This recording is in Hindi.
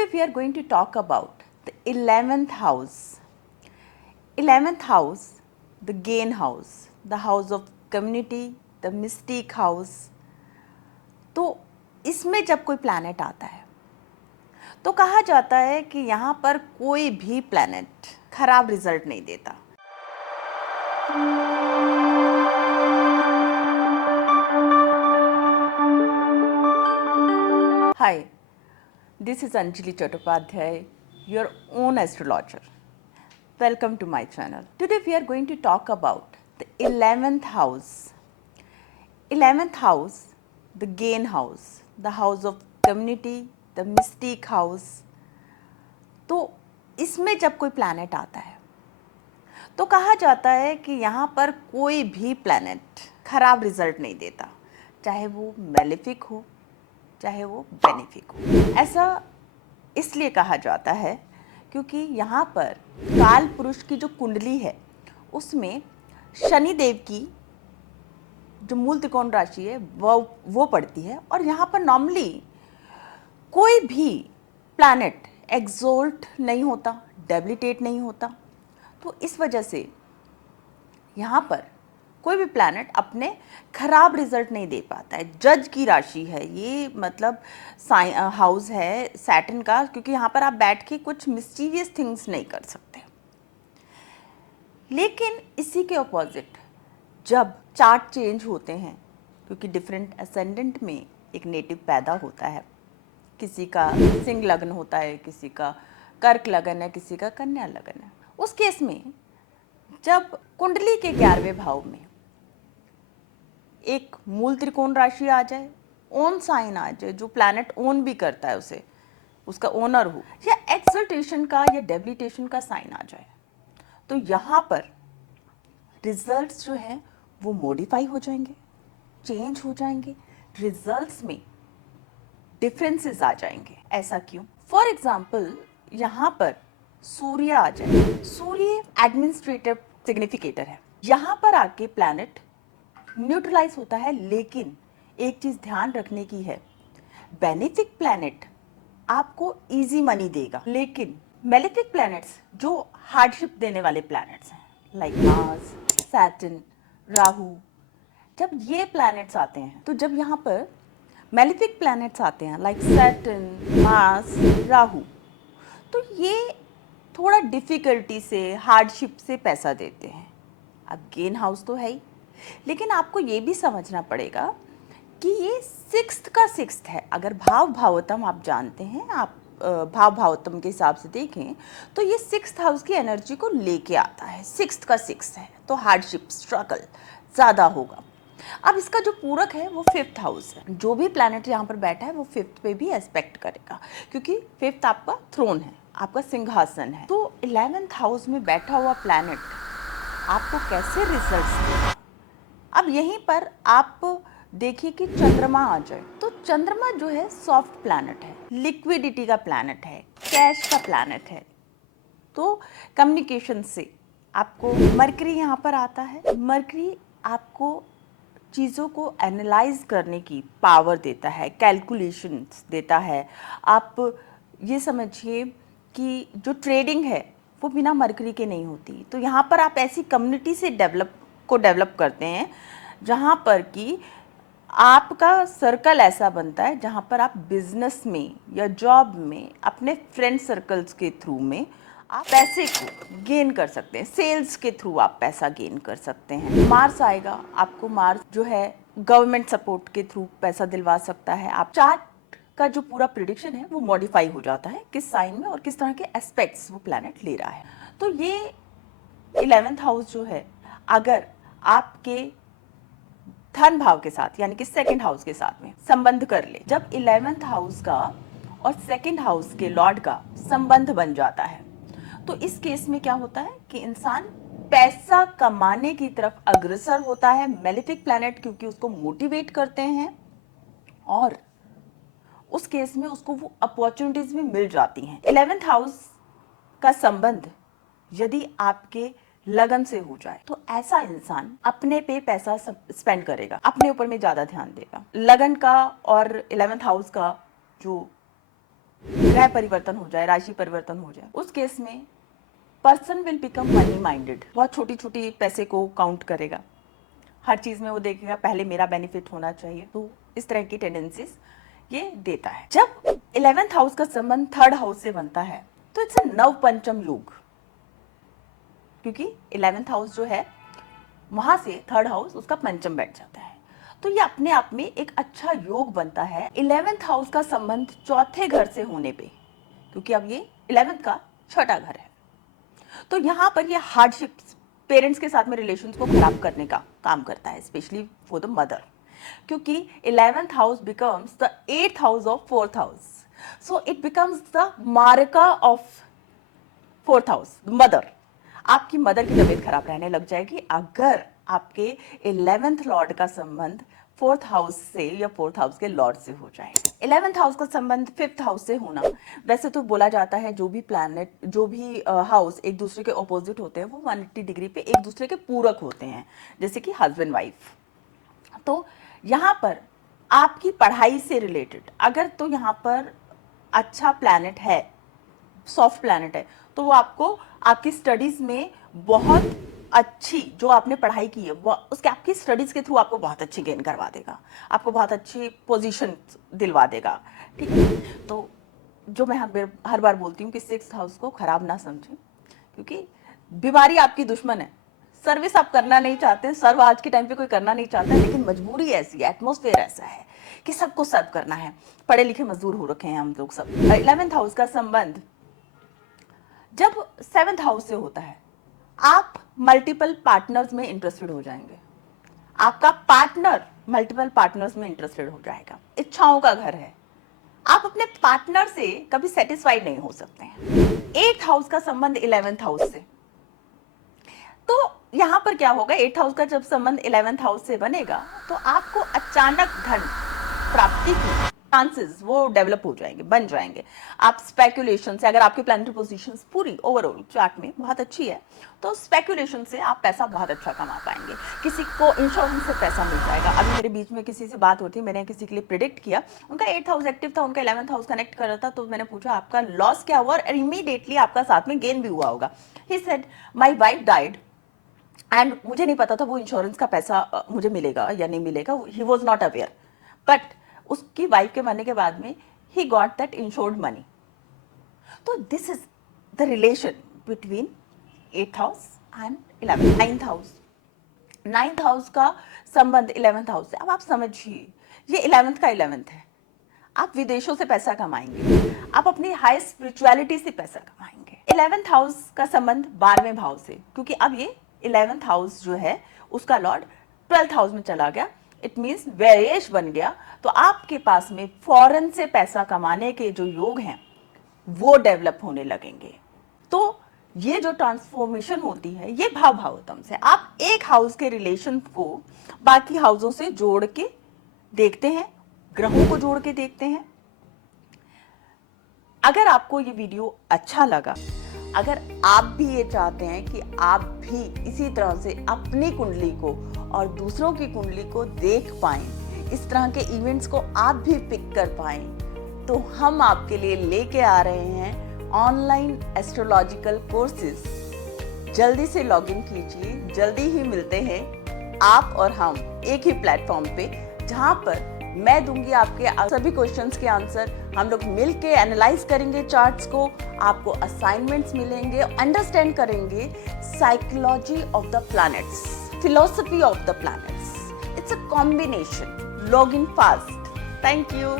Today we are going to talk about the 11th house. 11th house, the gain house, the house of community, the mystic house. तो इसमें जब कोई प्लैनेट आता है तो कहा जाता है कि यहाँ पर कोई भी प्लैनेट खराब रिजल्ट नहीं देता. Hi, this is Anjali Chattopadhyay, your own astrologer. Welcome to my channel. Today we are going to talk about the 11th house. 11th house, the gain house, the house of community, the mystic house. तो इसमें जब कोई प्लैनेट आता है तो कहा जाता है कि यहाँ पर कोई भी प्लैनेट खराब रिजल्ट नहीं देता, चाहे वो मेलेफिक हो चाहे वो बेनिफिक हो. ऐसा इसलिए कहा जाता है क्योंकि यहाँ पर काल पुरुष की जो कुंडली है उसमें शनि देव की जो मूल त्रिकोण राशि है वो पड़ती है और यहाँ पर नॉर्मली कोई भी प्लैनेट एक्सोल्ट नहीं होता, डेबिलिटेट नहीं होता. तो इस वजह से यहाँ पर कोई भी प्लैनेट अपने खराब रिजल्ट नहीं दे पाता है. जज की राशि है ये, मतलब हाउस है सैटर्न का, क्योंकि यहाँ पर आप बैठ के कुछ मिस्टीरियस थिंग्स नहीं कर सकते. लेकिन इसी के ऑपोजिट जब चार्ट चेंज होते हैं, क्योंकि डिफरेंट असेंडेंट में एक नेटिव पैदा होता है, किसी का सिंह लग्न होता है, किसी का कर्क लगन है, किसी का कन्या लगन है. उस केस में जब कुंडली के 11वें भाव में एक मूल त्रिकोण राशि आ जाए, ओन साइन आ जाए, जो प्लैनेट ओन भी करता है उसे, उसका ओनर हो, या एक्सल्टेशन का या डेबिलिटेशन का साइन आ जाए, तो यहाँ पर रिजल्ट्स जो हैं वो मॉडिफाई हो जाएंगे, चेंज हो जाएंगे, रिजल्ट्स में डिफरेंसेस आ जाएंगे. ऐसा क्यों? फॉर एग्जाम्पल यहाँ पर सूर्य आ जाए. सूर्य एडमिनिस्ट्रेटिव सिग्निफिकेटर है. यहाँ पर आके प्लैनेट न्यूट्रलाइज होता है. लेकिन एक चीज ध्यान रखने की है, बेनिफिक प्लैनेट आपको इजी मनी देगा, लेकिन मेलेफिक प्लैनेट्स जो हार्डशिप देने वाले प्लैनेट्स हैं लाइक मार्स, सैटर्न, राहु, जब ये प्लैनेट्स आते हैं तो जब यहाँ पर मेलेफिक प्लैनेट्स आते हैं लाइक सैटर्न, मार्स, राहु, तो ये थोड़ा डिफिकल्टी से, हार्डशिप से पैसा देते हैं. अब गेन हाउस तो है ही, लेकिन आपको ये भी समझना पड़ेगा कि ये सिक्स्थ का सिक्स्थ है. अगर भाव भावोत्तम आप जानते हैं, आप भाव भावोत्तम के हिसाब से देखें तो ये सिक्स्थ हाउस की एनर्जी को लेके आता है. सिक्स्थ का सिक्स्थ है तो हार्डशिप, स्ट्रगल ज़्यादा होगा. अब इसका जो पूरक है वो फिफ्थ हाउस है. जो भी प्लैनेट यहाँ पर बैठा है वो फिफ्थ पे भी एस्पेक्ट करेगा, क्योंकि फिफ्थ आपका थ्रोन है, आपका सिंहासन है. तो 11th हाउस में बैठा हुआ प्लैनेट आपको कैसे रिजल्ट्स देगा. अब यहीं पर आप देखिए कि चंद्रमा आ जाए, तो चंद्रमा जो है सॉफ्ट प्लैनेट है, लिक्विडिटी का प्लैनेट है, कैश का प्लैनेट है. तो कम्युनिकेशन से आपको मरकरी यहाँ पर आता है. मरकरी आपको चीज़ों को एनालाइज करने की पावर देता है, कैलकुलेशंस देता है. आप ये समझिए कि जो ट्रेडिंग है वो बिना मरकरी के नहीं होती. तो यहाँ पर आप ऐसी कम्युनिटी से डेवलप करते हैं जहाँ पर कि आपका सर्कल ऐसा बनता है जहाँ पर आप बिजनेस में या जॉब में अपने फ्रेंड सर्कल्स के थ्रू में आप पैसे को गेन कर सकते हैं. सेल्स के थ्रू आप पैसा गेन कर सकते हैं. मार्स आएगा, आपको मार्स जो है गवर्नमेंट सपोर्ट के थ्रू पैसा दिलवा सकता है. आप चार्ट का जो पूरा प्रिडिक्शन है वो मॉडिफाई हो जाता है किस साइन में और किस तरह के एस्पेक्ट्स वो प्लैनेट ले रहा है. तो ये 11th हाउस जो है, अगर आपके धन भाव के साथ यानी कि सेकंड हाउस के साथ में संबंध कर ले, जब 11th हाउस का और सेकंड हाउस के लॉर्ड का संबंध बन जाता है, तो इस केस में क्या होता है कि इंसान पैसा कमाने की तरफ अग्रसर होता है. मेलेफिक प्लैनेट क्योंकि उसको मोटिवेट करते हैं और उस केस में उसको वो अपॉर्चुनिटीज भी मिल जाती हैं. 11th हाउस का संबंध यदि आपके लगन से हो जाए तो ऐसा इंसान अपने पे पैसा स्पेंड करेगा, अपने ऊपर में ज्यादा ध्यान देगा. लगन का और 11th हाउस का जो ग्रह परिवर्तन हो जाए, राशि परिवर्तन हो जाए, उस केस में person will become money minded. बहुत छोटी छोटी पैसे को काउंट करेगा, हर चीज में वो देखेगा पहले मेरा बेनिफिट होना चाहिए, तो इस तरह की टेंडेंसीज ये देता है। जब 11th हाउस का संबंध 3rd हाउस से बनता है तो इट्स अ नव पंचम योग, क्योंकि 11th हाउस जो है वहां से 3rd हाउस उसका पंचम बैठ जाता है, तो ये अपने आप में एक अच्छा योग बनता है 11th हाउस का संबंध 4थे घर से होने पे, क्योंकि अब ये 11th का 6ठा घर है। तो यहाँ पर ये हार्डशिप्स, पेरेंट्स के साथ में रिलेशंस को खराब करने का काम करता है, स्पेशली फॉर द मदर, क्योंकि 11th house becomes the 8th house of 4th house, so it becomes the मार्का ऑफ 4th हाउस, मदर। आपकी मदर की तबीयत खराब रहने लग जाएगी अगर आपके 11th लॉर्ड का संबंध 4th हाउस से या 4th हाउस के लॉर्ड से हो जाए। 11th हाउस का संबंध 5th हाउस से होना, वैसे तो बोला जाता है जो भी प्लैनेट, जो भी हाउस एक दूसरे के ऑपोजिट होते हैं वो 180 डिग्री पे एक दूसरे के पूरक होते हैं, जैसे कि हस्बैंड वाइफ। तो यहाँ पर आपकी पढ़ाई से रिलेटेड अगर तो यहाँ पर अच्छा प्लैनेट है, सॉफ्ट प्लैनेट है, तो वो आपको आपकी स्टडीज में बहुत अच्छी, जो आपने पढ़ाई की है वो उसके आपकी स्टडीज के थ्रू आपको बहुत अच्छी गेन करवा देगा, आपको बहुत अच्छी पोजीशन दिलवा देगा, ठीक है। तो जो मैं हर बार बोलती हूँ कि 6th हाउस को खराब ना समझें, क्योंकि बीमारी आपकी दुश्मन है। सर्विस आप करना नहीं चाहते, सर्व आज के टाइम पे कोई करना नहीं चाहता, लेकिन मजबूरी ऐसी है, एटमॉस्फेयर ऐसा है कि सबको सर्व करना है, पढ़े लिखे मजदूर हो रखे हैं हम लोग सब। 11th हाउस का संबंध जब 7th हाउस से होता है, आप मल्टीपल पार्टनर्स में इंटरेस्टेड हो जाएंगे, आपका पार्टनर मल्टीपल पार्टनर्स में इंटरेस्टेड हो जाएगा। इच्छाओं का घर है, आप अपने पार्टनर से कभी सेटिस्फाइड नहीं हो सकते हैं। 8th हाउस का संबंध 11th हाउस से, तो यहां पर क्या होगा, 8th हाउस का जब संबंध 11th हाउस से बनेगा तो आपको अचानक धन प्राप्ति की चांसेस वो डेवलप हो जाएंगे, बन जाएंगे। आप स्पेकुलेशन से, अगर आपकी प्लैनेटरी पोजीशंस पूरी ओवरऑल चार्ट में बहुत अच्छी है, तो स्पेकुलेशन से आप पैसा बहुत अच्छा कमा पाएंगे। किसी को इंश्योरेंस से पैसा मिल जाएगा। अभी मेरे बीच में किसी से बात होती, मैंने किसी के लिए प्रिडिक्ट किया, उनका 8th हाउस एक्टिव था, उनका 11th हाउस कनेक्ट कर रहा था, तो मैंने पूछा आपका लॉस क्या हुआ, और इमीडिएटली आपका साथ में गेन भी हुआ होगा। He said my wife died and मुझे नहीं पता था वो इंश्योरेंस का पैसा मुझे मिलेगा या नहीं मिलेगा, he was not aware, but उसकी वाइफ के मरने के बाद में he got that insured money. तो this is the relation between 8th house and 9th house. 9th house का संबंध 11th हाउस से। अब आप समझिए, ये 11th का 11th है, आप विदेशों से पैसा कमाएंगे, आप अपनी हाई स्पिरिचुअलिटी से पैसा कमाएंगे। 11th हाउस का संबंध 12वें भाव से, क्योंकि अब ये 11th हाउस जो है उसका लॉर्ड 12th हाउस में चला गया, इट मीन्स व्ययेश बन गया, तो आपके पास में फॉरेन से पैसा कमाने के जो योग हैं वो डेवलप होने लगेंगे। तो ये जो ट्रांसफॉर्मेशन होती है ये भाव भावोत्तम से, आप एक हाउस के रिलेशन को बाकी हाउसों से जोड़ के देखते हैं, ग्रहों को जोड़ के देखते हैं। अगर आपको ये वीडियो अच्छा लगा, अगर आप भी ये चाहते हैं कि आप भी इसी तरह से अपनी कुंडली को और दूसरों की कुंडली को देख पाएं, इस तरह के इवेंट्स को आप भी पिक कर पाएं, तो हम आपके लिए लेके आ रहे हैं ऑनलाइन एस्ट्रोलॉजिकल कोर्सेज। जल्दी से लॉगिन कीजिए, जल्दी ही मिलते हैं आप और हम एक ही प्लेटफॉर्म पे, जहां पर मैं दूंगी आपके सभी क्वेश्चंस के आंसर, हम लोग मिलके एनालाइज करेंगे चार्ट्स को, आपको असाइनमेंट्स मिलेंगे, अंडरस्टैंड करेंगे psychology of the planets, philosophy of the planets. It's a combination. Log in fast. Thank you.